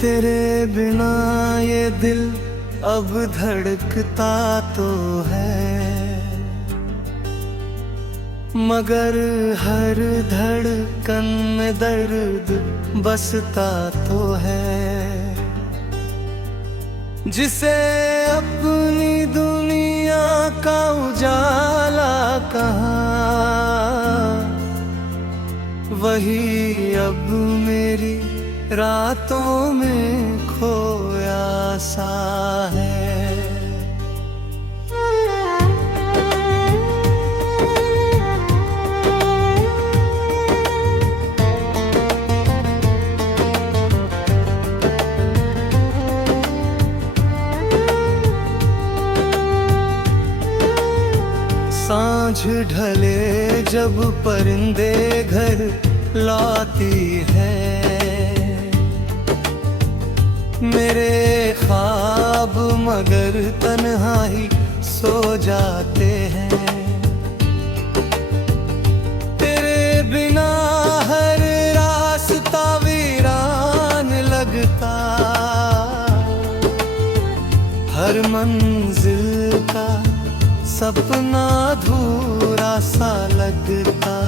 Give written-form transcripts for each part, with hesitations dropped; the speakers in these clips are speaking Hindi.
तेरे बिना ये दिल अब धड़कता तो है, मगर हर धड़कन में दर्द बसता तो है। जिसे अपनी दुनिया का उजाला कहा, वही अब मेरी रातों में खोया सा है। सांझ ढले जब परिंदे घर लाती है, मेरे ख्वाब मगर तन्हाई सो जाते हैं। तेरे बिना हर रास्ता वीरान लगता, हर मंजिल का सपना अधूरा सा लगता।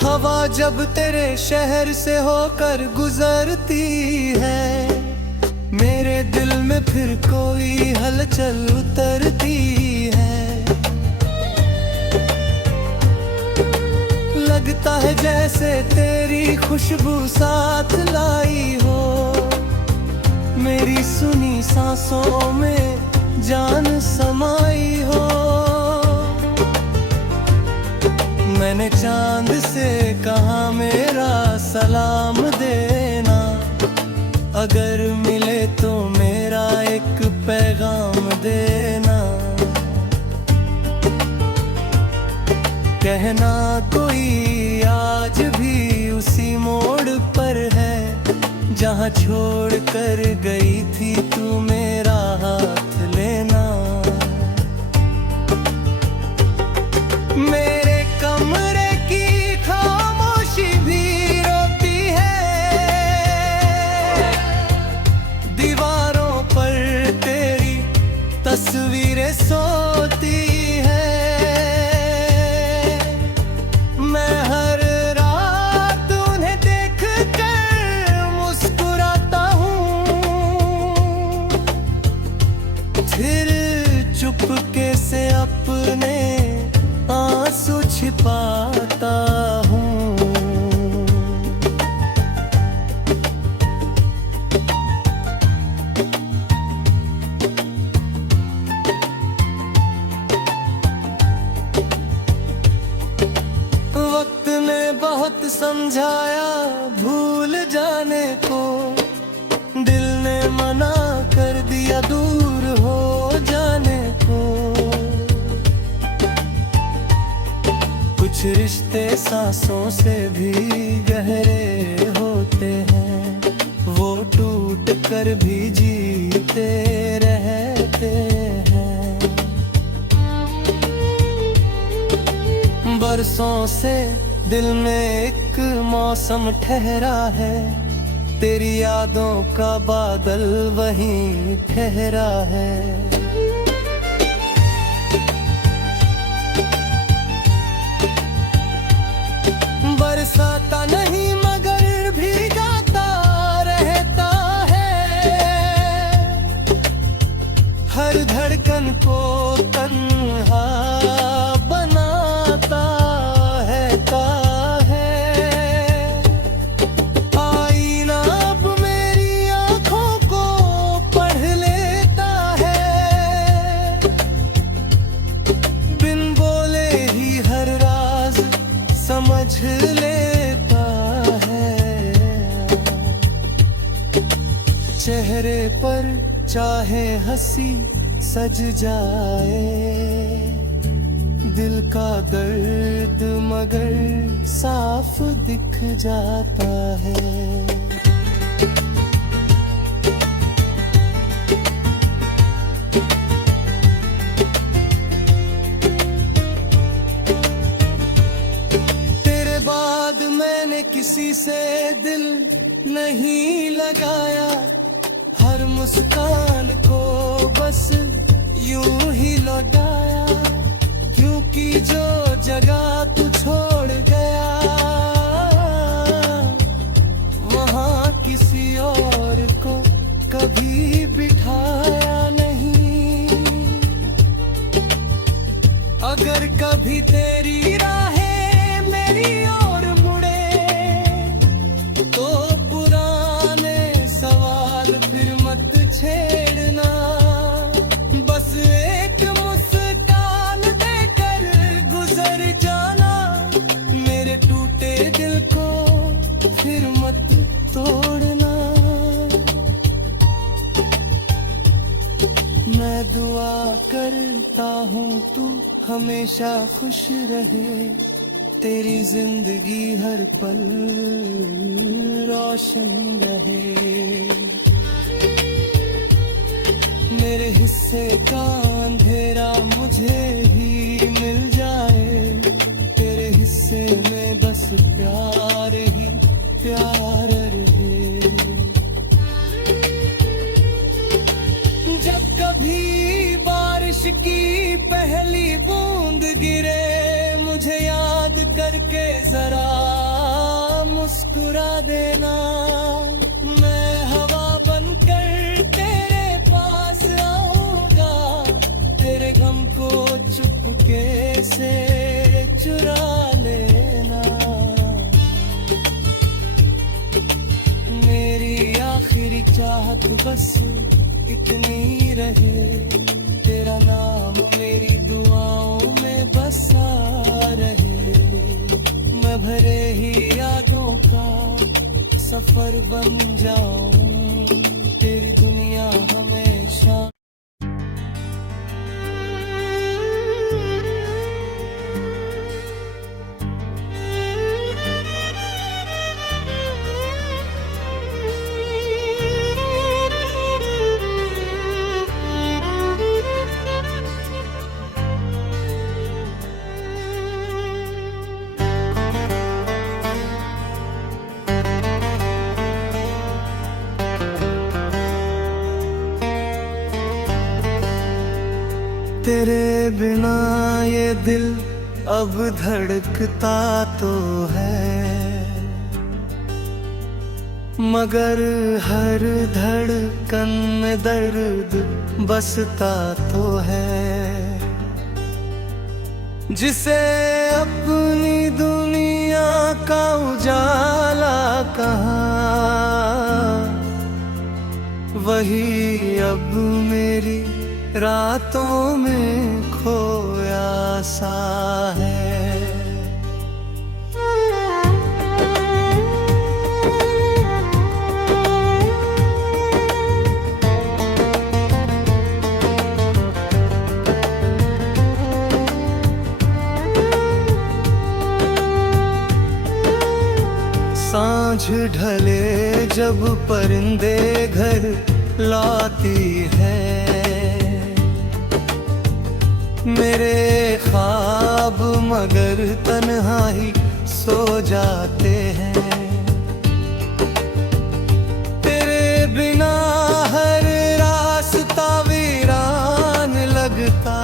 हवा जब तेरे शहर से होकर गुजरती है, मेरे दिल में फिर कोई हलचल उतरती है। लगता है जैसे तेरी खुशबू साथ लाई हो, मेरी सुनी सांसों में जान समाई हो। मैंने चांद से कहा मेरा सलाम देना, अगर मिले तो मेरा एक पैगाम देना। कहना कोई आज भी उसी मोड़ पर है, जहाँ छोड़ कर गई थी तू मेरा हाथ लेना। मेरे कमरे की खामोशी भी रोती है, दीवारों पर तेरी तस्वीरें सोती है। मैं हर रात उन्हें देख कर मुस्कुराता हूँ, फिर चुपके से अपने आंसू छिपाता हूँ। वक्त ने बहुत समझाया भूल जाने को, दिल ने मना कर दिया दूर हो जाने को। कुछ रिश्ते सांसों से भी गहरे होते हैं, वो टूट कर भी जीते रहते हैं। बरसों से दिल में एक मौसम ठहरा है, तेरी यादों का बादल वहीं ठहरा है। बरसाता नहीं मगर भीगाता रहता है, हर धड़कन को तन्हा बनाता है। आईना अब मेरी आँखों को पढ़ लेता है, बिन बोले ही हर राज समझ लेता है। चेहरे पर चाहे हंसी सज जाए। दिल का दर्द मगर साफ दिख जाता है। तेरे बाद मैंने किसी से दिल नहीं लगाया। हर मुस्कान को बस यूं ही लौटाया। क्योंकि जो जगह तू छोड़ गया वहाँ किसी और को कभी बिठाया नहीं। अगर कभी तेरी राहें मेरी ओर मुड़े तो पुराने सवाल फिर मत छेड़ना। बस एक मुस्कान देकर गुजर जाना। मेरे टूटे दिल को फिर मत तोड़ना। मैं दुआ करता हूँ तू हमेशा खुश रहे। तेरी जिंदगी हर पल रोशन रहे। मेरे हिस्से का अंधेरा मुझे ही मिल जाए। तेरे हिस्से में बस प्यार ही प्यार रहे। जब कभी बारिश की पहली बूंद गिरे मुझे याद करके जरा मुस्कुरा देना। मैं हवा बनकर तेरे पास आऊंगा। तेरे गम को चुपके से चुरा लेना। मेरी आखिरी चाहत बस इतनी रहे। तेरा नाम मेरी दुआओं में बसा रहे। मैं भरे ही यादों का सफर बन जाऊं। तेरी दुनिया हमेशा। तेरे बिना ये दिल अब धड़कता तो है मगर हर धड़कन में दर्द बसता तो है। जिसे अपनी दुनिया का उजाला कहा वही अब मेरी रातों में खोया सा है। सांझ ढले जब परिंदे घर लाती है मेरे ख्वाब मगर तन्हाई सो जाते हैं। तेरे बिना हर रास्ता वीरान लगता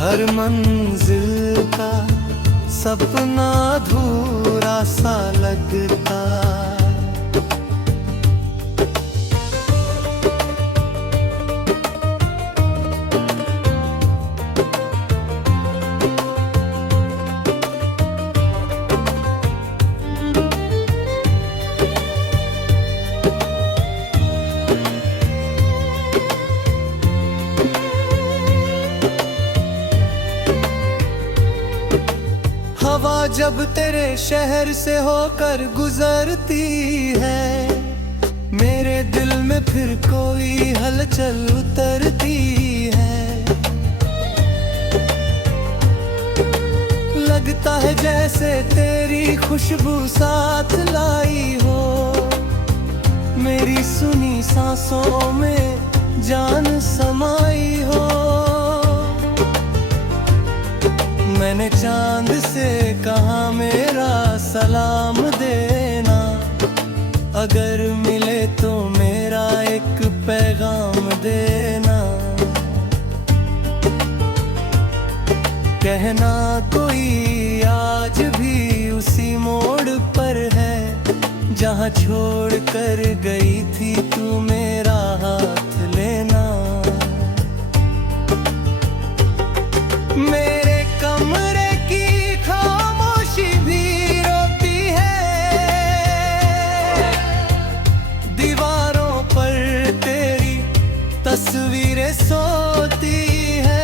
हर मंजिल का सपना अधूरा सा लगता। हवा जब तेरे शहर से होकर गुजरती है मेरे दिल में में फिर कोई हलचल उतरती है। लगता है जैसे तेरी खुशबू साथ लाई हो, मेरी सुनी सांसों में जान समाई हो। मैंने चांद से कहा मेरा सलाम देना, अगर मिले तो मेरा एक पैगाम देना। कहना कोई आज भी उसी मोड़ पर है, जहाँ छोड़ कर गई थी तू मेरा हाथ लेना। मेरे कमरे की खामोशी भी रोती है, दीवारों पर तेरी तस्वीरें सोती है।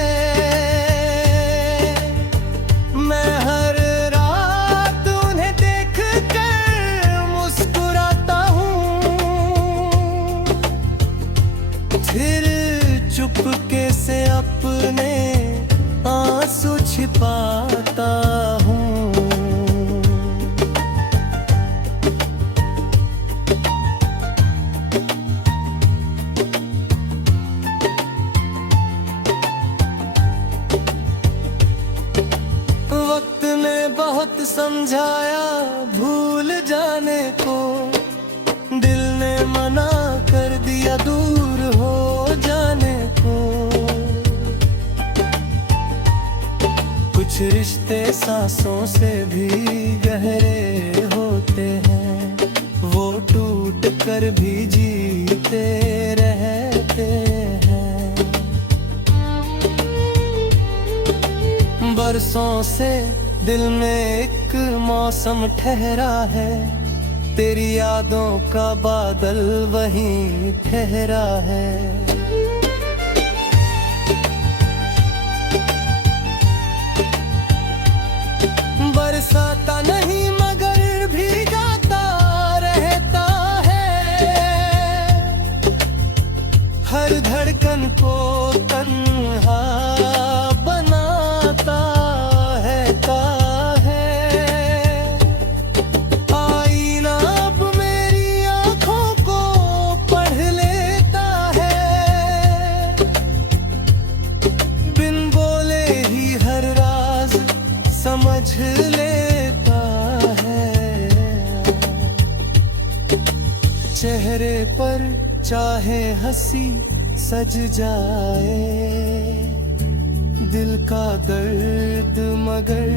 मैं हर रात उन्हें देख कर मुस्कुराता हूँ, फिर चुपके से अपने आंसू छिपाता हूँ। वक्त ने बहुत समझाया भूल जाने को, दिल ने मना कर दिया दूर हो जाने को। कुछ रिश्ते सांसों से भी गहरे होते हैं, वो टूट कर भी जीते रहते हैं। बरसों से दिल में एक मौसम ठहरा है, तेरी यादों का बादल वहीं ठहरा है। बरसाता नहीं मगर भीगाता रहता है, हर धड़कन को तन्हा बनाता है। आईना अब मेरी आंखों को पढ़ लेता है, बिन बोले ही हर राज समझ लेता है। चेहरे पर चाहे हंसी सज जाए, दिल का दर्द मगर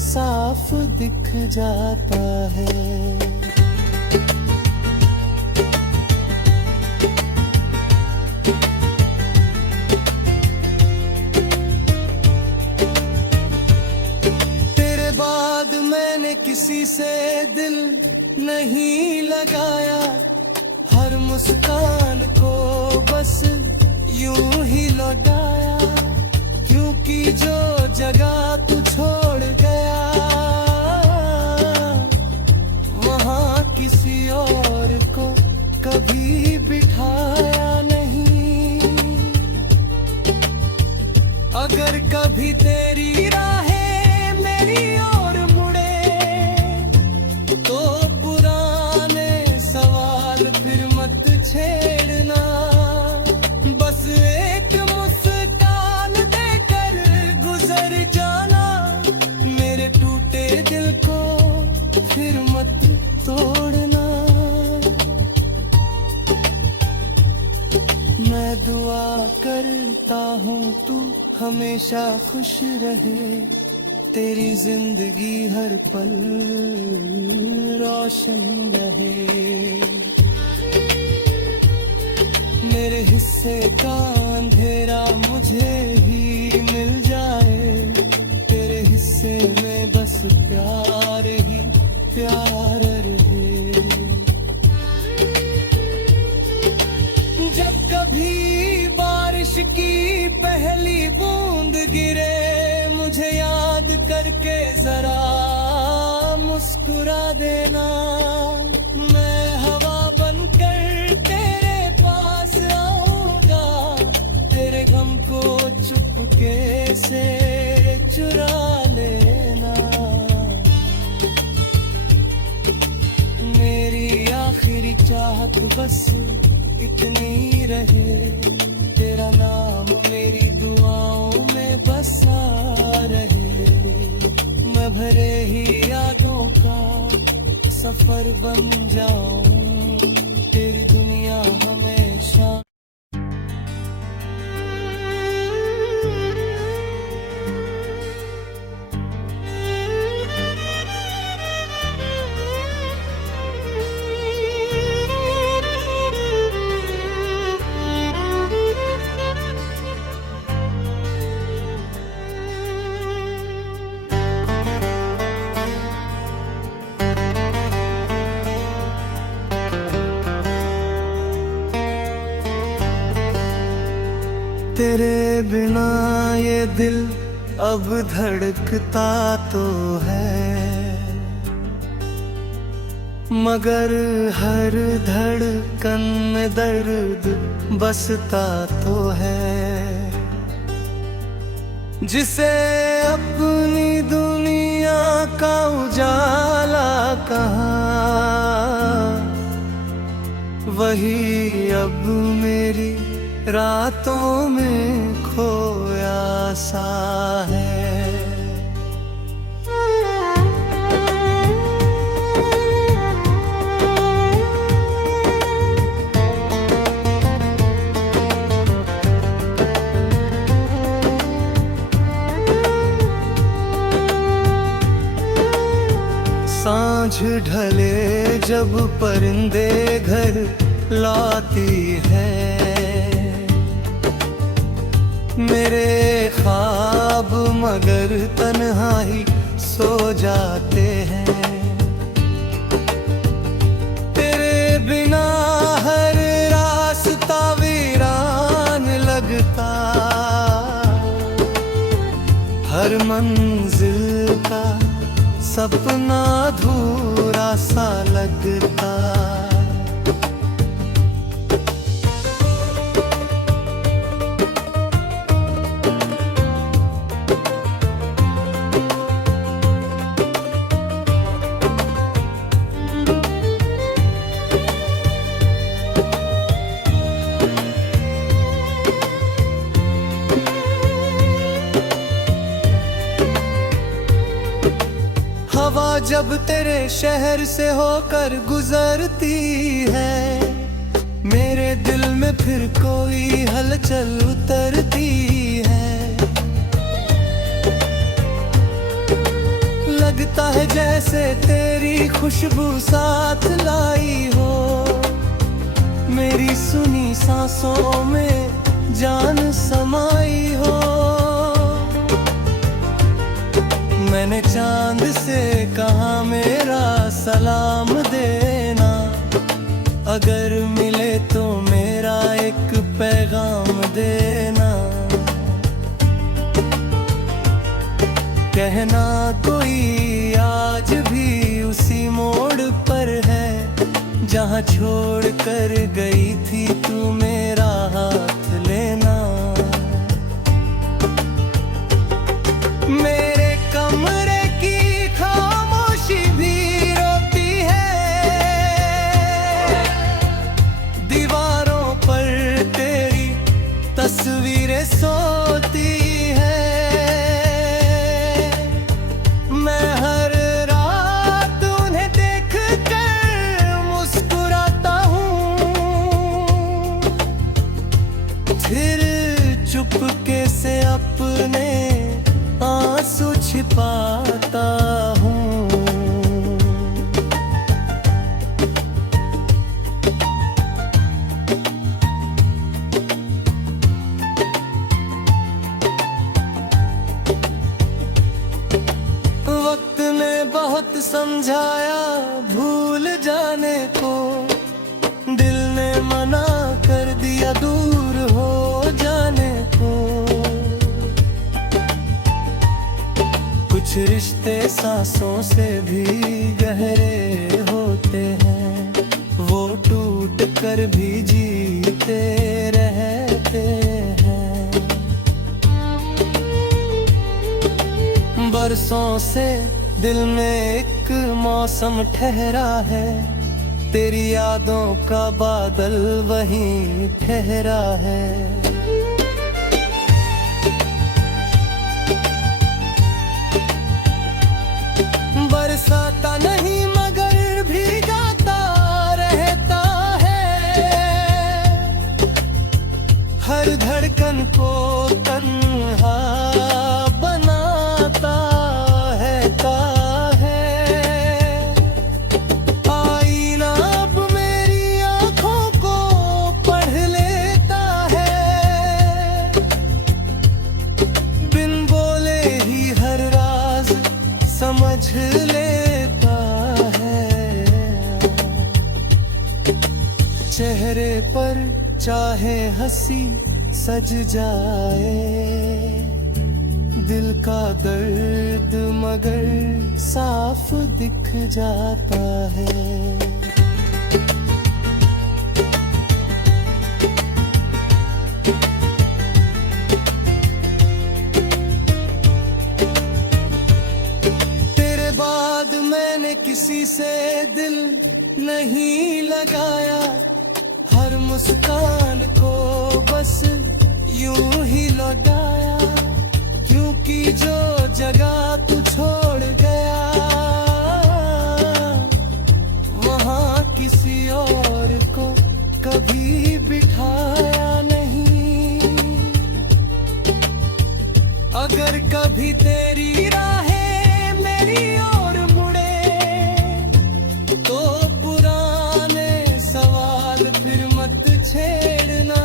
साफ दिख जाता है। तेरे बाद मैंने किसी से दिल नहीं लगाया, हर मुस्कान को बस यूं ही लौटाया। क्योंकि जो जगह तू छोड़ गया, वहाँ किसी और को कभी बिठाया नहीं। अगर कभी तेरी राहें मेरी ओर मुड़े, तो पुराने सवाल फिर मत छेड़ना। बस एक मुस्कान देकर गुजर जाना, मेरे टूटे दिल को फिर मत तोड़ना। मैं दुआ करता हूँ तू हमेशा खुश रहे, तेरी जिंदगी हर पल रोशन रहे। मेरे हिस्से का अंधेरा मुझे ही मिल जाए, तेरे हिस्से में बस प्यार ही प्यार रहे। जब कभी बारिश की पहली बूंद गिरे, मुझे याद करके जरा मुस्कुरा देना। मैं हवा बनकर तेरे पास से चुरा लेना। मेरी आखिरी चाहत बस इतनी रहे, तेरा नाम मेरी दुआओं में बसा रहे। मैं भरे ही यादों का सफर बन जाऊं, तेरी दुनिया हमेशा। तेरे बिना ये दिल अब धड़कता तो है, मगर हर धड़कन में दर्द बसता तो है। जिसे अपनी दुनिया का उजाला कहा, वही अब मेरी रातों में खोया सा है। सांझ ढले जब परिंदे घर लाती है, मेरे ख्वाब मगर तन्हाई सो जाते हैं। तेरे बिना हर रास्ता वीरान लगता, हर मंजिल का सपना अधूरा सा लगता। हवा जब तेरे शहर से होकर गुजरती है, मेरे दिल में फिर कोई हलचल उतरती है। लगता है जैसे तेरी खुशबू साथ लाई हो, मेरी सुनी सांसों में जान समाई हो। मैंने चांद से कहा मेरा सलाम देना, अगर मिले तो मेरा एक पैगाम देना। कहना कोई आज भी उसी मोड़ पर है, जहाँ छोड़ कर गई थी तू मेरा हाथ लेना। मेरे कमरे की खामोशी भी रोती है, दीवारों पर तेरी तस्वीरें सोती है। मैं हर रात उन्हें देख कर मुस्कुराता हूँ, फिर चुपके से अपने आंसू छिपाता हूँ। वक्त ने बहुत समझाया भूल जाने को, दिल ने मना कर दिया दूर हो जाने को। कुछ रिश्ते सांसों से भी गहरे होते हैं, वो टूट कर भी जीते रहते हैं। बरसों से दिल में एक मौसम ठहरा है, तेरी यादों का बादल वहीं ठहरा है। बरसाता नहीं मगर भीगाता रहता है, हर धड़कन को तन्हा बनाता है आईना अब मेरी आंखों को पढ़ लेता है, बिन बोले ही हर राज समझ लेता है। चेहरे पर चाहे हंसी सज जाए, दिल का दर्द मगर साफ दिख जाता है। तेरे बाद मैंने किसी से दिल नहीं लगाया, हर मुस्कान को बस यूं ही लौटाया, क्योंकि जो जगह तू छोड़ गया वहाँ किसी और को कभी बिठाया नहीं। अगर कभी तेरी राहें मेरी ओर मुड़े तो पुराने सवाल फिर मत छेड़ना,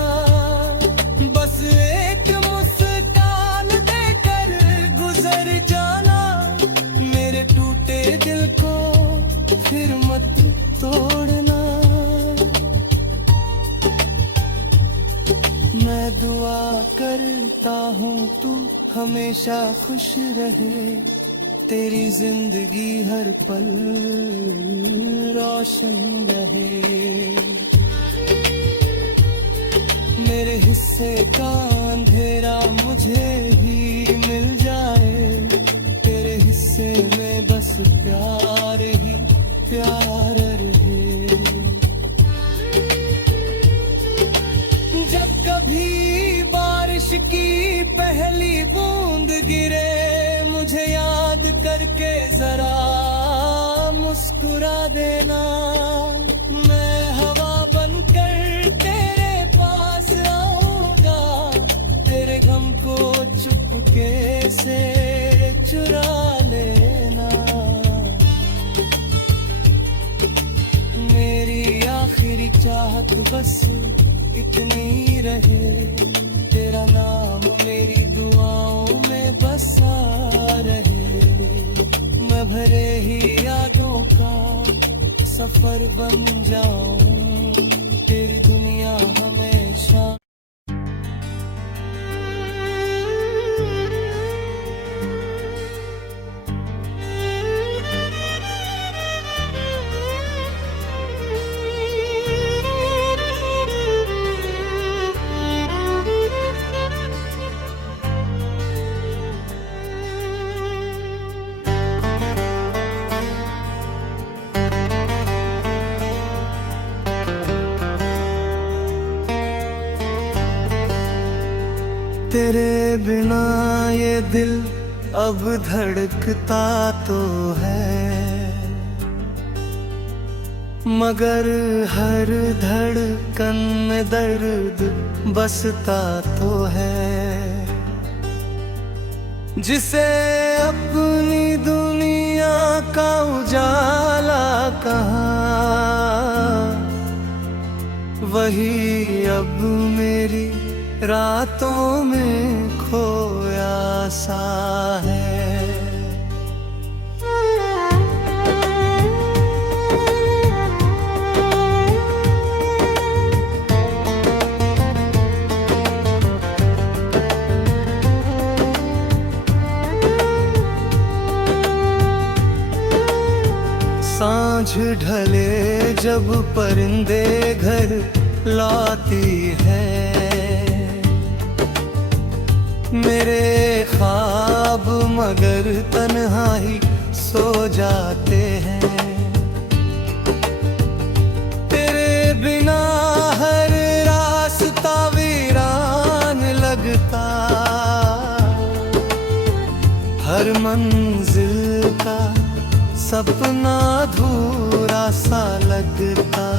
बस एक मुस्कान देकर गुजर जाना, मेरे टूटे दिल को फिर मत तोड़ना। मैं दुआ करता हूँ तू हमेशा खुश रहे, तेरी जिंदगी हर पल रोशन रहे। मेरे हिस्से का अंधेरा मुझे ही मिल जाए, तेरे हिस्से में बस प्यार ही प्यार रहे। जब कभी बारिश की पहली बूंद गिरे, मुझे याद करके जरा मुस्कुरा देना, मैं हवा बनकर तेरे पास आऊंगा, तेरे गम को चुपके से चुरा लेना। मेरी आखिरी चाहत बस इतनी रहे, तेरा नाम मेरी दुआओं में बसा रहे, मैं भरे ही यादों का सफर बन जाऊं, तेरी दुनिया हमेशा। तेरे बिना ये दिल अब धड़कता तो है, मगर हर धड़कन में दर्द बसता तो है। जिसे अपनी दुनिया का उजाला कहा, वही अब मेरी रातों में खोया सा है। सांझ ढले जब परिंदे घर लाती है, मेरे ख्वाब मगर तन्हा ही सो जाते हैं। तेरे बिना हर रास्ता वीरान लगता, हर मंजिल का सपना अधूरा सा लगता।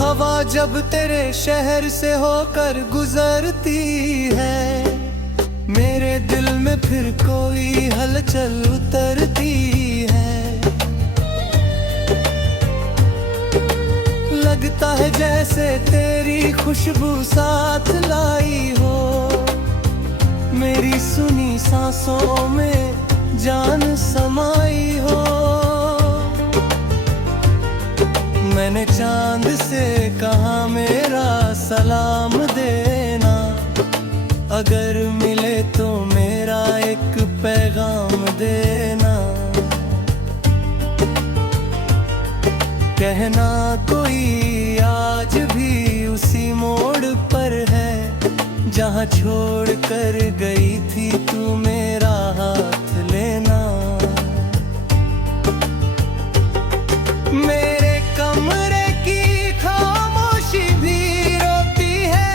हवा जब तेरे शहर से होकर गुजरती है, मेरे दिल में फिर कोई हलचल उतरती है। लगता है जैसे तेरी खुशबू साथ लाई हो, मेरी सुनी सांसों में जान समाई हो। मैंने चांद से कहा मेरा सलाम देना, अगर मिले तो मेरा एक पैगाम देना। कहना कोई आज भी उसी मोड़ पर है, जहाँ छोड़ कर गई थी तू मेरा हाथ लेना। मेरे कमरे की खामोशी भी रोती है,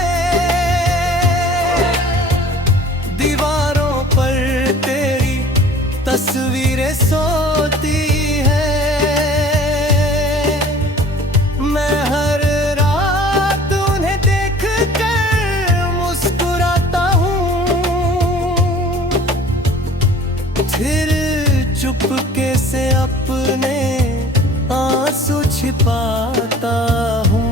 दीवारों पर तेरी तस्वीरें सोती है। मैं हर रात उन्हें देख कर मुस्कुराता हूँ, फिर चुपके से अपने आंसू छिपाता हूँ।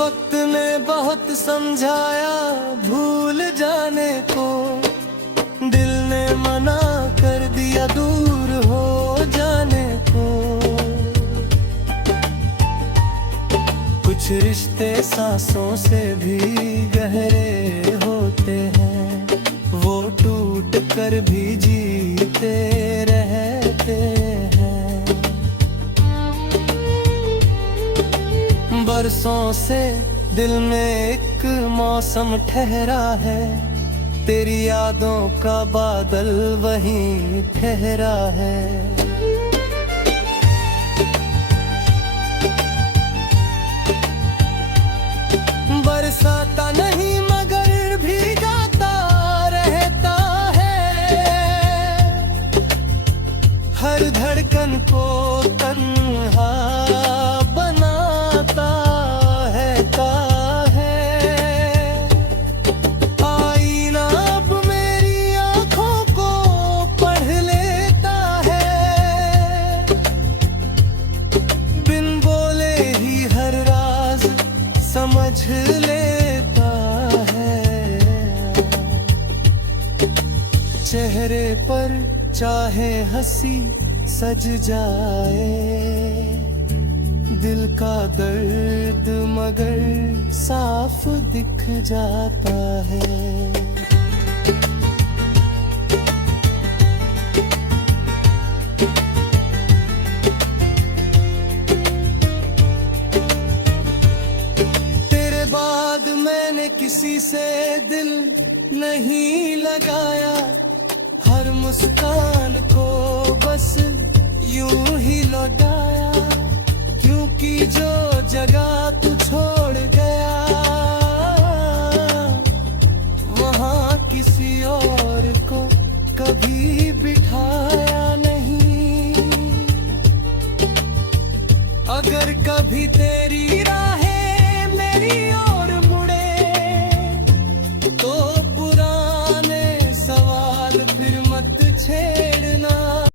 वक्त ने बहुत समझाया भूल जाने को, दिल ने मना कर दिया दूर हो जाने को। कुछ रिश्ते सांसों से भी गहरे होते हैं, वो टूट कर भी जीते रहते हैं। बरसों से दिल में एक मौसम ठहरा है, तेरी यादों का बादल वहीं ठहरा है। बरसाता नहीं मगर भीगाता रहता है, हर धड़कन को तन्हा बनाता है आईना अब मेरी आँखों को पढ़ लेता है, बिन बोले ही हर राज समझ लेता है। चेहरे पर चाहे हंसी सज जाए, दिल का दर्द मगर साफ दिख जाता है। तेरे बाद मैंने किसी से दिल नहीं लगाया, हर मुस्कान को